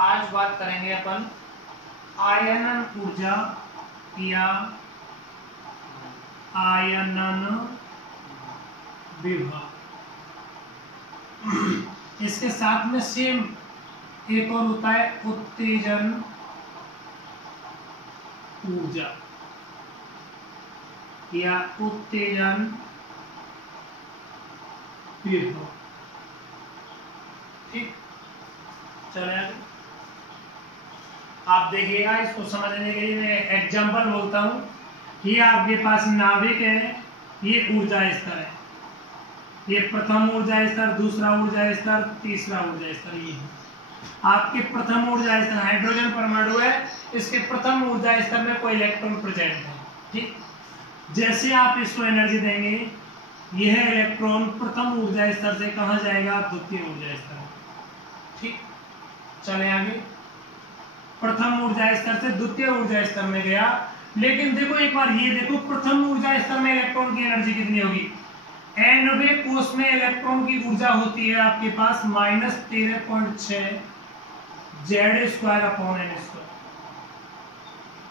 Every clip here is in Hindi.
आज बात करेंगे अपन आयनन ऊर्जा या आयनन विभव। इसके साथ में सेम एक और होता है उत्तेजन ऊर्जा या उत्तेजन विभव। ठीक, चले आगे। आप देखिएगा, इसको समझने के लिए मैं एग्जांपल बोलता हूं। ये आपके पास नाभिक है, ये ऊर्जा स्तर है, ये प्रथम ऊर्जा स्तर, दूसरा ऊर्जा स्तर, तीसरा ऊर्जा स्तर। ये है आपके प्रथम ऊर्जा स्तर, हाइड्रोजन परमाणु है, इसके प्रथम ऊर्जा स्तर में कोई इलेक्ट्रॉन प्रेजेंट है। ठीक, जैसे आप इसको एनर्जी देंगे, यह इलेक्ट्रॉन प्रथम ऊर्जा स्तर से कहां जाएगा? द्वितीय ऊर्जा स्तर। ठीक, चले आगे। प्रथम ऊर्जा स्तर से द्वितीय ऊर्जा स्तर में गया, लेकिन देखो एक बार ये देखो, प्रथम ऊर्जा स्तर में इलेक्ट्रॉन की एनर्जी कितनी होगी? 90 कोष में इलेक्ट्रॉन की ऊर्जा होती है आपके पास -13.6 Z²/n²।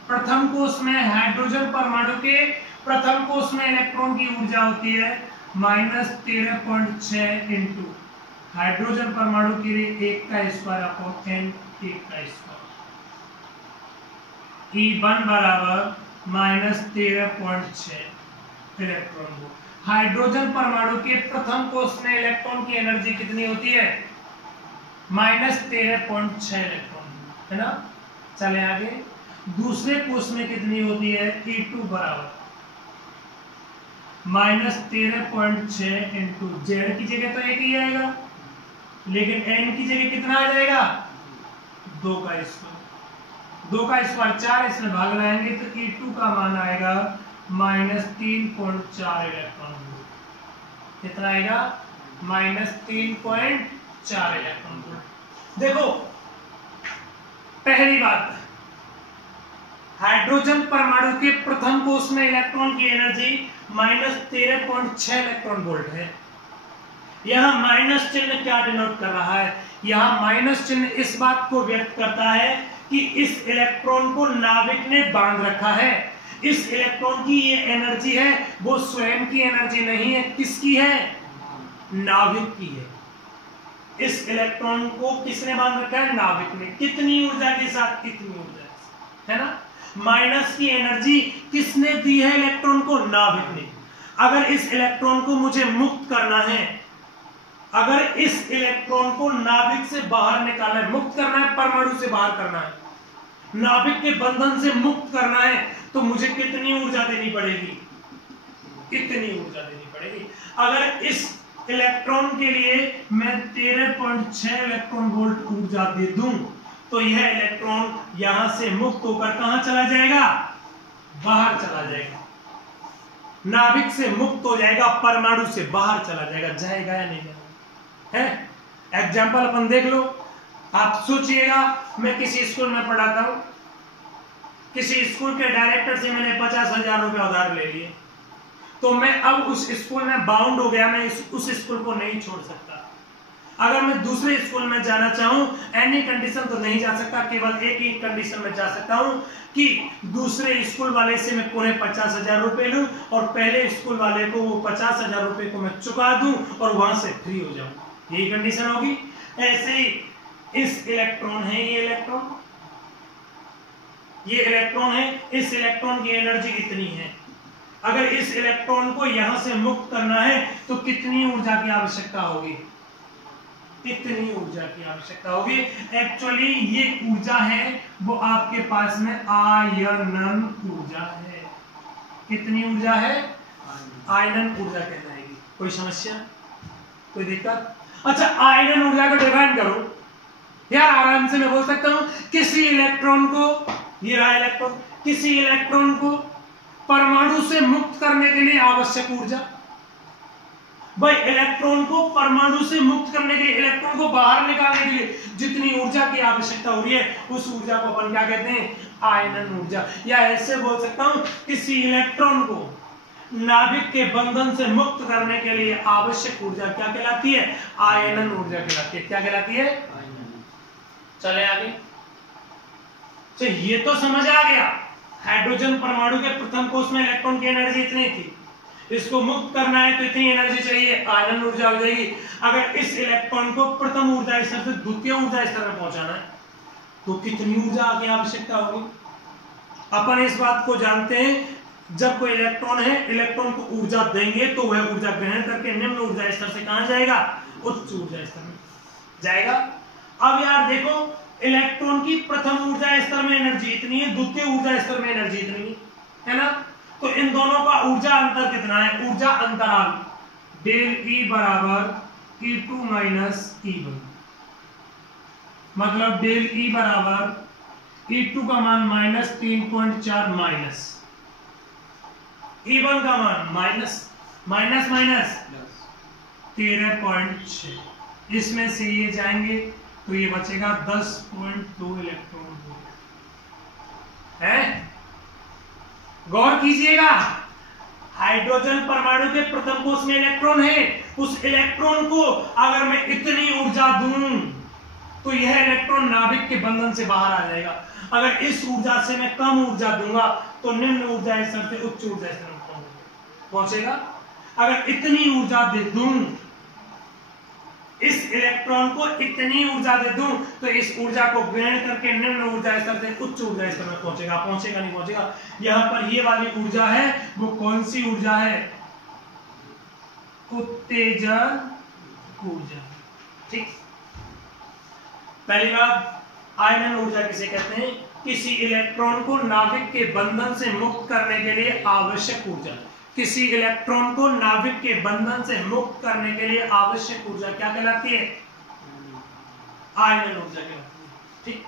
प्रथम कोष में हाइड्रोजन परमाणु के प्रथम कोष में इलेक्ट्रॉन की ऊर्जा होती है -13.6 इंटू हाइड्रोजन परमाणु के लिए 1² E1 बराबर -13.6 इलेक्ट्रॉन वोल्ट। हाइड्रोजन परमाणु के प्रथम कोष में इलेक्ट्रॉन की एनर्जी कितनी होती है? -13.6 इलेक्ट्रॉन वोल्ट, है ना। चले आगे। दूसरे कोष में कितनी होती है? E2 बराबर -13.6 इंटू Z की जगह तो 1 ही आएगा, लेकिन N की जगह कितना आ जाएगा? 2 का स्क्वायर। 2 का स्क्वायर 4, इसमें भाग लाएंगे तो E2 का मान आएगा -3.4 इलेक्ट्रॉन वोल्ट। कितना आएगा? -3.4 इलेक्ट्रॉन वोल्ट। देखो, पहली बात, हाइड्रोजन परमाणु के प्रथम कोष में इलेक्ट्रॉन की एनर्जी -13.6 इलेक्ट्रॉन वोल्ट है। यहां माइनस चिन्ह क्या डिनोट कर रहा है? यहां माइनस चिन्ह इस बात को व्यक्त करता है कि इस इलेक्ट्रॉन को नाभिक ने बांध रखा है। इस इलेक्ट्रॉन की ये एनर्जी है, वो स्वयं की एनर्जी नहीं है। किसकी है? नाभिक की है। इस इलेक्ट्रॉन को किसने बांध रखा है? नाभिक ने। कितनी ऊर्जा के साथ? इतनी ऊर्जा, है ना। माइनस की एनर्जी किसने दी है इलेक्ट्रॉन को? नाभिक ने। अगर इस इलेक्ट्रॉन को मुझे मुक्त करना है, अगर इस इलेक्ट्रॉन को नाभिक से बाहर निकालना है, मुक्त करना है, परमाणु से बाहर करना है, नाभिक के बंधन से मुक्त करना है, तो मुझे कितनी ऊर्जा देनी पड़ेगी? इतनी ऊर्जा देनी पड़ेगी। अगर इस इलेक्ट्रॉन के लिए मैं 13.6 इलेक्ट्रॉन वोल्ट ऊर्जा दे दूं, तो यह इलेक्ट्रॉन यहां से मुक्त होकर कहां चला जाएगा? बाहर चला जाएगा, नाभिक से मुक्त हो जाएगा, परमाणु से बाहर चला जाएगा। जाएगा या नहीं जाएगा? है एग्जाम्पल अपन देख लो। आप सोचिएगा, मैं किसी स्कूल में पढ़ाता हूं, किसी स्कूल के डायरेक्टर से मैंने 50,000 रुपए उधार ले लिए, तो मैं अब उस स्कूल में बाउंड हो गया, मैं उस स्कूल को नहीं छोड़ सकता। अगर मैं दूसरे स्कूल में जाना चाहूं, एनी कंडीशन तो नहीं जा सकता, केवल एक ही कंडीशन में जा सकता हूं कि दूसरे स्कूल वाले से मैं पूरे 50,000 रुपए लूं और पहले स्कूल वाले को वो 50,000 रुपए को मैं चुका दूं और वहां से फ्री हो जाऊं। यही कंडीशन होगी। ऐसे ही इस इलेक्ट्रॉन है, ये इलेक्ट्रॉन है, इस इलेक्ट्रॉन की एनर्जी इतनी है। अगर इस इलेक्ट्रॉन को यहां से मुक्त करना है तो कितनी ऊर्जा की आवश्यकता होगी? इतनी ऊर्जा की आवश्यकता होगी। एक्चुअली ये ऊर्जा है वो आपके पास में आयनन ऊर्जा है। कितनी ऊर्जा है? आयनन ऊर्जा कहलाएगी। कोई समस्या, कोई दिक्कत? अच्छा, आयनन ऊर्जा को डिफाइन करो यार, आराम से मैं बोल सकता हूं। किसी इलेक्ट्रॉन को, ये रहा इलेक्ट्रॉन, किसी इलेक्ट्रॉन को परमाणु से मुक्त करने के लिए आवश्यक ऊर्जा, भाई इलेक्ट्रॉन को परमाणु से मुक्त करने के लिए, इलेक्ट्रॉन को बाहर निकालने के लिए जितनी ऊर्जा की आवश्यकता हो रही है, उस ऊर्जा को अपन क्या कहते हैं? आयनन ऊर्जा। या ऐसे बोल सकता हूं, किसी इलेक्ट्रॉन को नाभिक के बंधन से मुक्त करने के लिए आवश्यक ऊर्जा क्या कहलाती है? आयनन ऊर्जा कहलाती है। क्या कहलाती है? चले आगे। तो ये तो समझ आ गया, हाइड्रोजन परमाणु के प्रथम कोष में इलेक्ट्रॉन की एनर्जी इतनी थी, इसको मुक्त करना है तो इतनी एनर्जी चाहिए, आयनन ऊर्जा हो जाएगी। अगर इस इलेक्ट्रॉन को प्रथम ऊर्जा स्तर से द्वितीय ऊर्जा स्तर में पहुंचाना है तो कितनी ऊर्जा की आवश्यकता होगी? अपन इस बात को जानते हैं, जब कोई इलेक्ट्रॉन है, इलेक्ट्रॉन को ऊर्जा देंगे तो वह ऊर्जा ग्रहण करके निम्न ऊर्जा स्तर से कहां जाएगा? उच्च ऊर्जा स्तर में जाएगा। अब यार देखो, इलेक्ट्रॉन की प्रथम ऊर्जा स्तर में एनर्जी इतनी है, द्वितीय ऊर्जा स्तर में एनर्जी इतनी है ना, तो इन दोनों का ऊर्जा अंतर कितना है? ऊर्जा अंतराल डेल E बराबर E2 माइनस E1, मतलब डेल E बराबर E2 का मान -3.4 माइनस E1 का मान माइनस 13.6, इसमें से ये जाएंगे तो ये बचेगा 10.2 इलेक्ट्रॉन है। गौर कीजिएगा, हाइड्रोजन परमाणु के प्रथम कोष में इलेक्ट्रॉन है, उस इलेक्ट्रॉन को अगर मैं इतनी ऊर्जा दूं तो यह इलेक्ट्रॉन नाभिक के बंधन से बाहर आ जाएगा। अगर इस ऊर्जा से मैं कम ऊर्जा दूंगा तो निम्न ऊर्जा स्तर से उच्च ऊर्जा स्तर में पहुंचेगा। अगर इतनी ऊर्जा दे दूं, इस इलेक्ट्रॉन को इतनी ऊर्जा दे दूं तो इस ऊर्जा को ग्रहण करके निम्न ऊर्जा स्तर से उच्च ऊर्जा स्तर में पहुंचेगा। पहुंचेगा नहीं पहुंचेगा? यहां पर ये वाली ऊर्जा है, वो कौन सी ऊर्जा है? उत्तेजन ऊर्जा। ठीक, पहली बात, आयनन ऊर्जा किसे कहते हैं? किसी इलेक्ट्रॉन को नाभिक के बंधन से मुक्त करने के लिए आवश्यक ऊर्जा। किसी इलेक्ट्रॉन को नाभिक के बंधन से मुक्त करने के लिए आवश्यक ऊर्जा क्या कहलाती है? आयनन ऊर्जा कहलाती है। ठीक,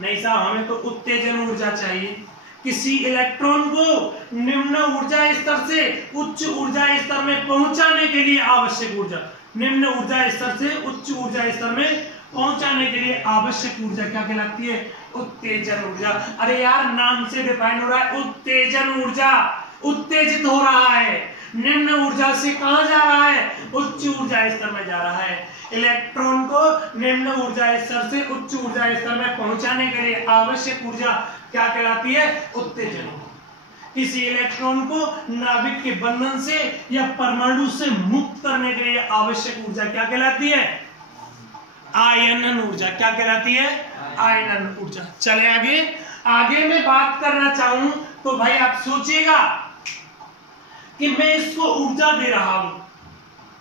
नहीं साहब, हमें तो उत्तेजन ऊर्जा चाहिए। किसी इलेक्ट्रॉन को निम्न ऊर्जा स्तर से उच्च ऊर्जा स्तर में पहुंचाने के लिए आवश्यक ऊर्जा, निम्न ऊर्जा स्तर से उच्च ऊर्जा स्तर में पहुंचाने के लिए आवश्यक ऊर्जा क्या कहलाती है? उत्तेजन ऊर्जा। अरे यार, नाम से डिफाइन हो रहा है उत्तेजन ऊर्जा, उत्तेजित हो रहा है, निम्न ऊर्जा से कहां जा रहा है? उच्च ऊर्जा स्तर में जा रहा है। इलेक्ट्रॉन को निम्न ऊर्जा स्तर से उच्च ऊर्जा स्तर में पहुंचाने के लिए आवश्यक ऊर्जा क्या कहलाती है? उत्तेजन। किसी इलेक्ट्रॉन को नाभिक के बंधन से या परमाणु से मुक्त करने के लिए आवश्यक ऊर्जा क्या कहलाती है? आयनन ऊर्जा। क्या कहलाती है? आयनन ऊर्जा। चले आगे। आगे मैं बात करना चाहूं तो भाई आप सोचिएगा कि मैं इसको ऊर्जा दे रहा हूं,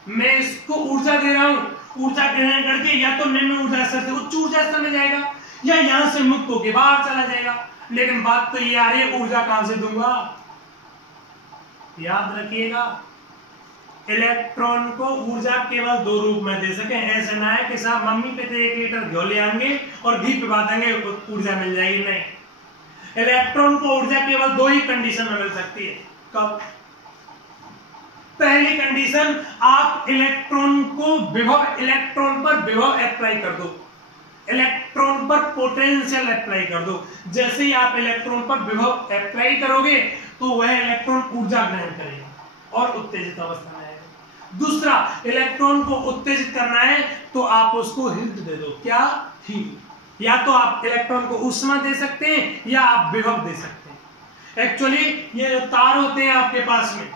मैं इसको ऊर्जा दे रहा हूं, ऊर्जा ग्रहण करके या तो निम्न ऊर्जा स्तर से उच्च ऊर्जा स्तर में जाएगा या यहां से मुक्त होकर बाहर चला जाएगा। लेकिन बात तो ये आ रही है, ऊर्जा कहां से दूंगा? याद रखिएगा, इलेक्ट्रॉन को ऊर्जा केवल दो रूप में दे सके। ऐसा ना है कि साहब मम्मी पे तो 1 लीटर घी ले आएंगे और घी पिवा देंगे ऊर्जा मिल जाएगी, नहीं। इलेक्ट्रॉन को ऊर्जा केवल दो ही कंडीशन में मिल सकती है। कब? पहली कंडीशन, आप इलेक्ट्रॉन को विभव, इलेक्ट्रॉन पर विभव अप्लाई कर दो, इलेक्ट्रॉन पर पोटेंशियल अप्लाई कर दो। जैसे ही आप इलेक्ट्रॉन पर विभव अप्लाई करोगे तो वह इलेक्ट्रॉन ऊर्जा ग्रहण करेगा और उत्तेजित अवस्था में आएगा। दूसरा, इलेक्ट्रॉन को उत्तेजित करना है तो आप उसको हीट दे दो। क्या? हीट। या तो आप इलेक्ट्रॉन को ऊष्मा दे सकते हैं या आप विभव दे सकते हैं। एक्चुअली ये जो तार होते हैं आपके पास में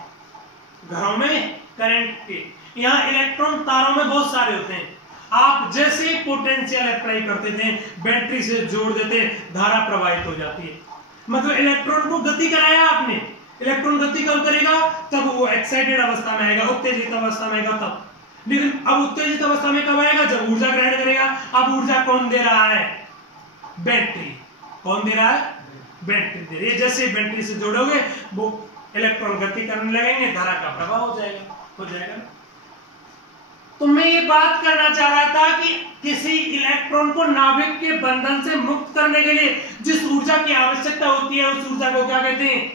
घरों में करंट के, यहाँ इलेक्ट्रॉन तारों में बहुत सारे होते हैं। आप जैसे पोटेंशियल अप्लाई करते थे, बैटरी से जोड़ देते, धारा प्रवाहित हो जाती है। मतलब इलेक्ट्रॉन को गति कराया आपने, इलेक्ट्रॉन गति कब करेगा? तब वो एक्साइटेड अवस्था में आएगा, उत्तेजित अवस्था में आएगा तब। लेकिन अब उत्तेजित अवस्था में कब आएगा? जब ऊर्जा ग्रहण करेगा। अब ऊर्जा कौन दे रहा है? बैटरी। कौन दे रहा है? बैटरी दे रही है। जैसे बैटरी से जोड़ोगे वो इलेक्ट्रॉन गति करने लगेंगे, धारा का प्रवाह हो जाएगा। तो मैं ये बात करना चाह रहा था कि किसी इलेक्ट्रॉन को नाभिक के बंधन से मुक्त करने के लिए जिस ऊर्जा की आवश्यकता होती है उस ऊर्जा को क्या कहते हैं?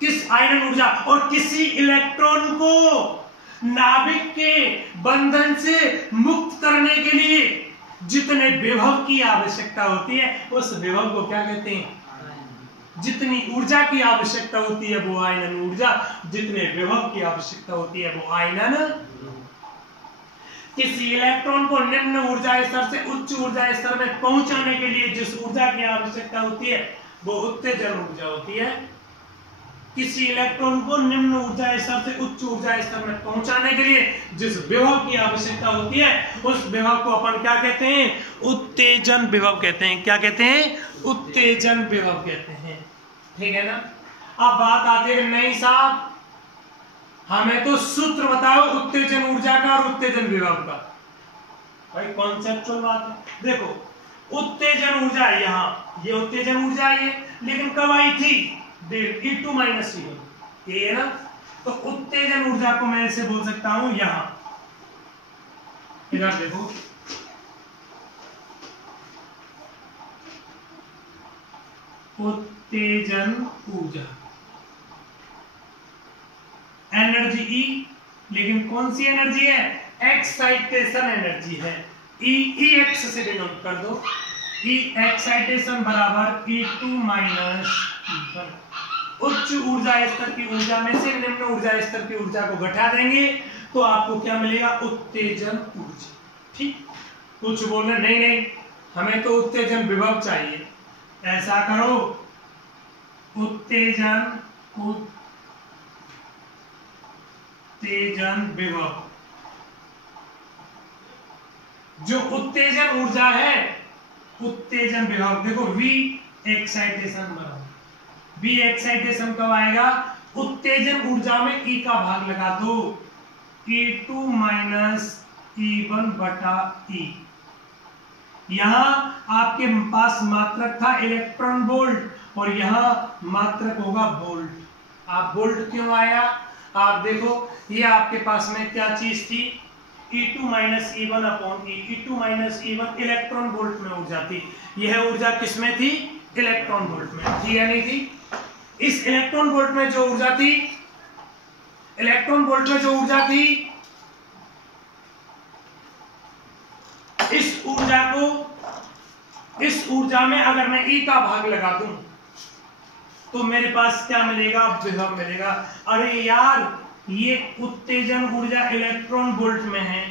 किस? आयनन ऊर्जा। और किसी इलेक्ट्रॉन को नाभिक के बंधन से मुक्त करने के लिए जितने विभव की आवश्यकता होती है उस विभव को क्या कहते हैं? जितनी ऊर्जा की आवश्यकता होती है वो आयनन ऊर्जा, जितने विभव की आवश्यकता होती है वो आयनन। किसी इलेक्ट्रॉन को निम्न ऊर्जा स्तर से उच्च ऊर्जा स्तर में पहुंचाने के लिए जिस ऊर्जा की आवश्यकता होती है वो उत्तेजन ऊर्जा होती है। किसी इलेक्ट्रॉन को निम्न ऊर्जा स्तर से उच्च ऊर्जा स्तर में पहुंचाने के लिए जिस विभव की आवश्यकता होती है उस विभव को अपन क्या कहते हैं? उत्तेजन विभव कहते हैं। क्या कहते हैं? उत्तेजन विभव कहते हैं। ठीक है ना। अब बात आती है नहीं साहब हमें तो सूत्र बताओ उत्तेजन ऊर्जा का और उत्तेजन विभव का। भाई कॉन्सेप्चुअल बात है। देखो उत्तेजन ऊर्जा यहाँ ये उत्तेजन ऊर्जा है लेकिन कब आई थी? E2 माइनस E1 ये है ना। तो उत्तेजन ऊर्जा को मैं ऐसे बोल सकता हूं यहां इधर देखो उत्तेजन ऊर्जा एनर्जी E लेकिन कौन सी एनर्जी है? एक्साइटेशन एनर्जी है। EX से डिनोट कर दो। E एक्साइटेशन बराबर E2 माइनस E1। उच्च ऊर्जा स्तर की ऊर्जा में से निम्न ऊर्जा स्तर की ऊर्जा को घटा देंगे तो आपको क्या मिलेगा? उत्तेजन ऊर्जा। ठीक। कुछ बोलना नहीं नहीं हमें तो उत्तेजन विभव चाहिए। ऐसा करो उत्तेजन विभव जो उत्तेजन ऊर्जा है उत्तेजन विभव देखो V एक्साइटेशन बराबर V एक्साइटेशन कब आएगा? उत्तेजन ऊर्जा में E का भाग लगा दो E2 माइनस E1 बटा E। यहां आपके पास मात्रक था इलेक्ट्रॉन वोल्ट और यहां मात्रक होगा वोल्ट। आप वोल्ट क्यों आया? आप देखो ये आपके पास में क्या चीज थी? E2 minus E1 upon E। E2 minus E1 electron volt में ऊर्जा थी। यह ऊर्जा किसमें थी? इलेक्ट्रॉन वोल्ट में थी या नहीं थी? इस इलेक्ट्रॉन वोल्ट में जो ऊर्जा थी इलेक्ट्रॉन वोल्ट में जो ऊर्जा थी इस ऊर्जा में अगर मैं E का भाग लगा दूं तो मेरे पास क्या मिलेगा? विभव मिलेगा। अरे यार ये उत्तेजन ऊर्जा इलेक्ट्रॉन वोल्ट में है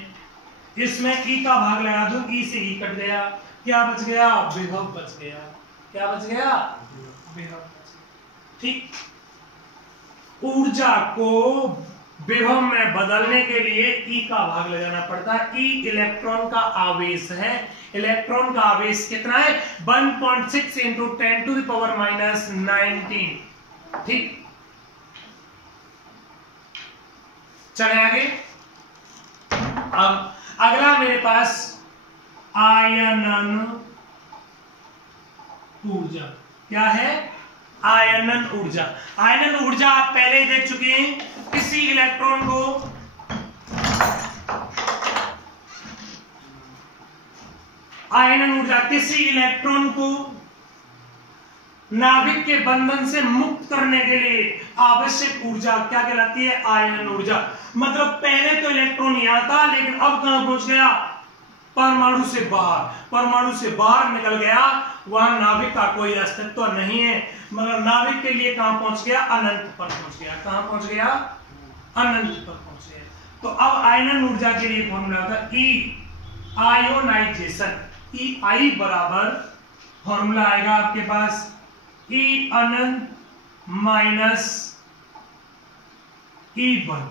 इसमें E का भाग लगा दूं E से E कट गया क्या बच गया? विभव बच गया। क्या बच गया? विभव बच गया। ठीक। ऊर्जा को विभव में बदलने के लिए E का भाग लगाना पड़ता है। E इलेक्ट्रॉन का आवेश है। इलेक्ट्रॉन का आवेश कितना है? 1.6 into 10 to the power minus 19। ठीक। चले आगे। अब अगला मेरे पास आयनन ऊर्जा। क्या है? आयनन ऊर्जा। आयनन ऊर्जा आप पहले ही देख चुके हैं। किसी इलेक्ट्रॉन को आयनन ऊर्जा किसी इलेक्ट्रॉन को नाभिक के बंधन से मुक्त करने के लिए आवश्यक ऊर्जा क्या कहलाती है? आयनन ऊर्जा। मतलब पहले तो इलेक्ट्रॉन यहां था लेकिन अब कहां पहुंच गया? परमाणु से बाहर। परमाणु से बाहर निकल गया वहां नाभिक का कोई अस्तित्व नहीं है मगर नाभिक के लिए कहां पहुंच गया? अनंत पर पहुंच गया। कहां पहुंच गया? अनंत पर पहुंच गया। तो अब आयनन ऊर्जा के लिए फॉर्मूला होता है E आयोनाइजेशन। EI बराबर फॉर्मूला आएगा आपके पास E अनंत माइनस E1।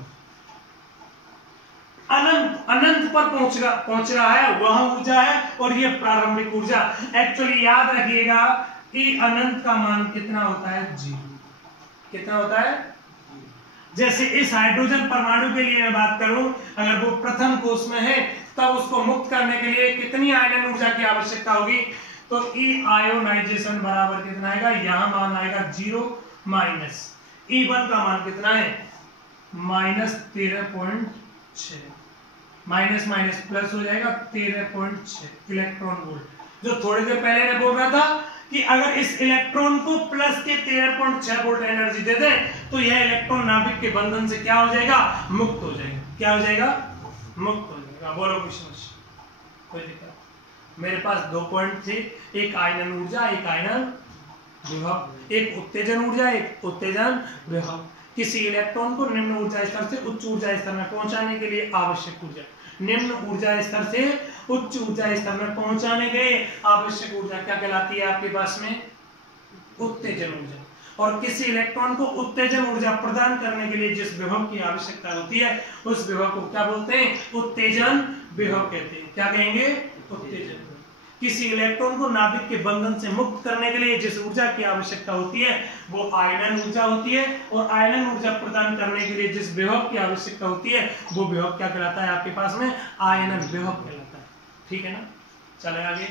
अनंत पर पहुंच रहा है वह ऊर्जा है और ये प्रारंभिक ऊर्जा। एक्चुअली याद रखिएगा E अनंत का मान कितना होता है? 0। कितना होता है? जैसे इस हाइड्रोजन परमाणु के लिए मैं बात करूं अगर वो प्रथम कोष में है तब उसको मुक्त करने के लिए कितनी आयनन ऊर्जा की आवश्यकता होगी? तो E आयोनाइजेशन बराबर कितना आएगा? यहां मान आएगा 0 माइनस E1 का मान कितना है? माइनस 13.6। माइनस माइनस प्लस हो जाएगा 13.6 इलेक्ट्रॉन वोल्ट। जो थोड़ी देर पहले मैं बोल रहा था कि अगर इस इलेक्ट्रॉन को प्लस के 13.6 वोल्ट एनर्जी दे दें तो यह इलेक्ट्रॉन नाभिक के बंधन से क्या हो जाएगा? मुक्त हो जाएगा। क्या हो जाएगा? मुक्त हो जाएगा। बोलो कुछ कोई दिक्कत? मेरे पास 2 पॉइंट थे, एक आयनन ऊर्जा एक आयनन विभव। एक उत्तेजन ऊर्जा, एक उत्तेजन विभव। किसी इलेक्ट्रॉन को निम्न ऊर्जा स्तर से उच्च ऊर्जा स्तर में पहुंचाने के लिए आवश्यक ऊर्जा, निम्न ऊर्जा स्तर से उच्च ऊर्जा स्तर में पहुंचाने के लिए आवश्यक ऊर्जा क्या कहलाती है आपके पास में? उत्तेजन ऊर्जा। और किसी इलेक्ट्रॉन को उत्तेजन ऊर्जा प्रदान करने के लिए जिस विभव की आवश्यकता होती है उस विभव को क्या बोलते हैं? उत्तेजन विभव कहते हैं। क्या कहेंगे? उत्तेजन। किसी इलेक्ट्रॉन को नाभिक के बंधन से मुक्त करने के लिए जिस ऊर्जा की आवश्यकता होती है वो आयनन ऊर्जा होती है, और आयनन ऊर्जा प्रदान करने के लिए जिस विभव की आवश्यकता होती है वो विभव क्या कहलाता है आपके पास में? आयनन विभव कहलाता है। ठीक है ना? चले आगे।